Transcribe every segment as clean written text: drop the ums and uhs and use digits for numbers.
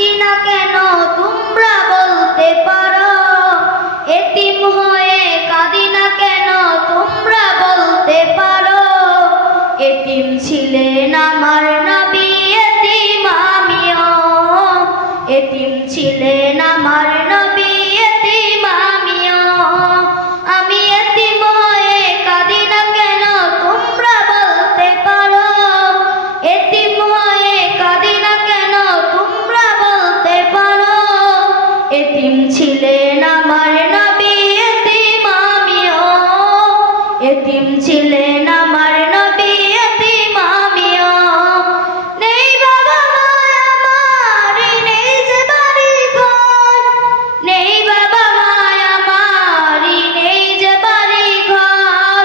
কাঁদি না কেন তোমরা বলতে পারো, এতিম হয়ে কাঁদি না কেন তোমরা বলতে পারো। এতিম ছিলেন আমার নবী, এতিম আমিও। এতিম ছিলেন আমার নবী, এতিম আমিও। আমি এতিম হয়ে কাঁদি না কেন তোমরা বলতে পারো, এতিম হয়ে কাঁদি না কেন তোমরা বলতে পারো। এতিম ছিলেন আমার নবী, এতিম আমিও। এতিম ছিলেন আমার নবী, এতিম আমিও। নেই বাবা মা আমার, নেই যে বাড়ি ঘর। নেই বাবা মা আমার, নেই যে বাড়ি ঘর।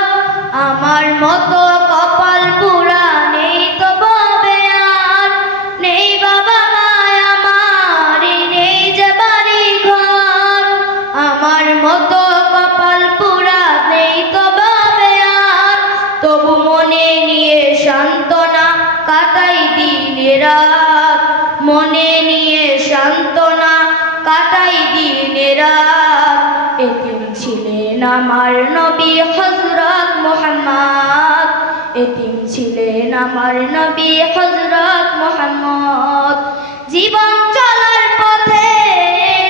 আমার মতো কপাল পুরা নেই তো ববে আর। নেই বাবা মা আমার, নেই যে বাড়ি ঘর। আমার মতো কপাল পুরা নেই তো ববে আর। তবু মনে নিয়ে সান্ত্বনা কাটাই দিন রাত। মনে নিয়ে সান্ত্বনা কাটাই দিন রাত। এতিম ছিলেন আমার নবী হযরত মুহাম্মদ। এতিম ছিলেন আমার নবী হযরত মুহাম্মদ। জীবন চলার পথে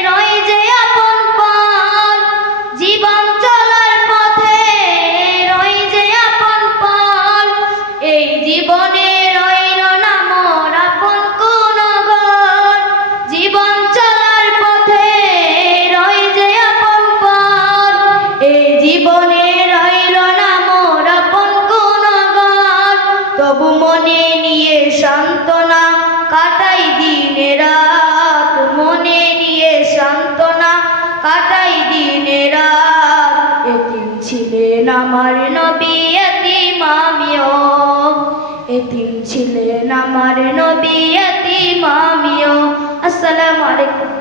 রয় যে আপন পথ। জীবন চলার পথে রয় যে আপন পথ। এই জীবনে রইল না মোর আপন কোন ঘর। জীবন চলার পথে রয় যে আপন পথ। এই জীবনে রইল না মোর আপন কোন ঘর। তবু মনে নিয়ে সান্ত্বনা কাটাই দিন রাত। মনে নিয়ে সান্ত্বনা কাটাই দিন রাত। এতিম ছিলেন আমার নবী, এতিম আমিও। এতিম ছিলেন আমার নবী, এতিম আমিও। আসসালামু আলাইকুম।